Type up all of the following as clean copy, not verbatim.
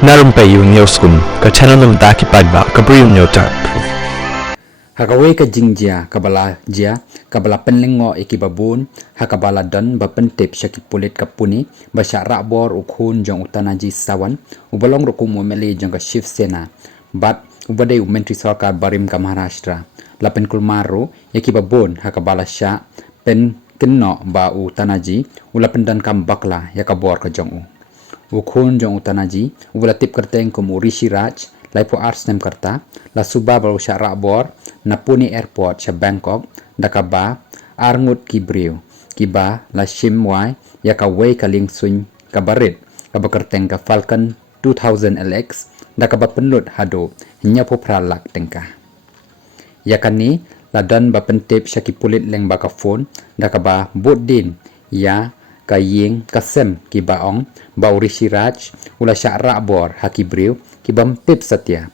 Narumpayu Nyoskun, ka channel nam daki padba, ka briu nyotak. Hakawe ka jingjia kabala jia kabala penlengo ikibabun hakabala dan bapentip syaki pulit kapuni basya rakbor ukhun jong utanaji sawan ubalong rukum umeli jong ka Shiv Sena bat ubadai menteri sarkar barim ka Maharashtra lapen kulmaru yakibabun hakabala sya pen kenno ba utanaji ulapen dan kam bakla yakabor ka jong ukhun jong utanaji ubalatip kerteng kum Rishi Raj Laipo Arts nem karta la suba baru sya rakbor na Pune Airport sa Bangkok dakaba arngut kibriu kiba la shimwai ya ka wei kaling sun kabarit kabakerteng ka Falcon 2000 LX dakaba penlut hado nya popralak tengka ya kani la dan ba pentip syaki pulit leng ba ka phone dakaba bodin ya kaying kasem kibaong ba Rishi Raj ula sya rakbor hakibriu kibam tip satya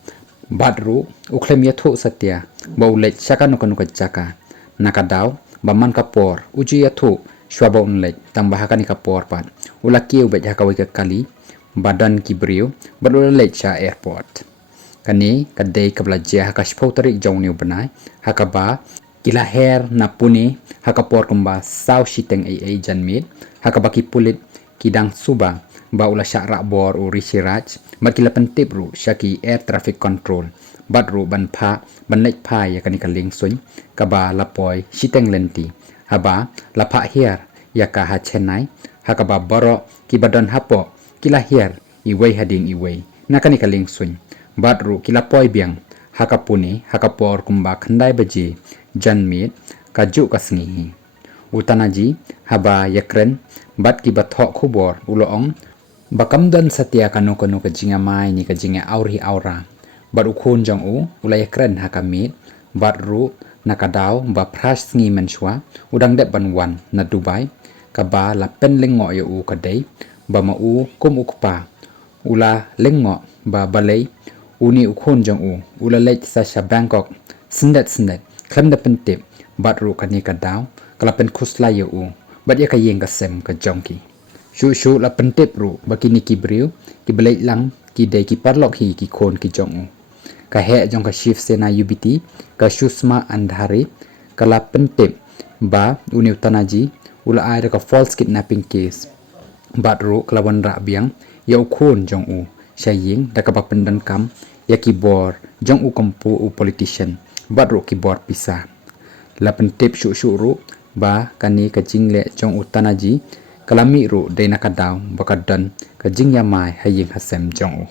badru uklem yathu satya baulek syaka nuka jaka nakadaw baman kapor uji yathu shwaba unlek tambahakan kapor pat ulaki ubet hakawi kali badan kibriu badulek sya airport kani kadai kablaja hakashpau tarik jawni benai hakaba kila her na Pune hakapor kumba saw shiteng ai janmit hakabaki pulit kidang suba ba ula syak rakbor u Rishi Raj makila pentip ru syaki air traffic control badru ban pha ban lek phai yakani kaling sun kaba lapoi shiteng lenti haba lapha hier yaka ha Chennai hakaba baro kibadan hapo kila hier iwei hading iwei nakani kaling sun badru kila poi biang hakapune hakapor kumba khandai baji janmit kaju kasngi utanaji haba yakren bat ki bathok khubor uloong bakamdan satya kanu ka jinga mai ni ka jinga auri aura bat ukhun jong u ulai yakren hakamit bat ru nakadaw ba phras ngi menshwa udang de banwan na Dubai ka ba la pen lengo yo u kadai ba ma u kum ukpa ula lengo ba balai uni ukhun jong u ula lech sa Bangkok sindet klam da pentip bat ru kani kadaw kalapen khusla yo u bat ya kayeng kasem ka jongki shu la pentip ru bakini kibriu ki belai lang ki dei ki parlok hi ki khon ki jong u ka he jong ka Shiv Sena UBT ka Sushma Andhari kala pentip ba uni utanaji ula ai ka false kidnapping case bat ru kalawan ra biang ya khon jong u saying da ka pendan kam ya kibor jong u kampu u politician bat ru kibor pisah la pentip shu ru ba kani ka jingle jong utanaji kalami ru dei nakadaw bakadan ka jingya mai haying hasem jong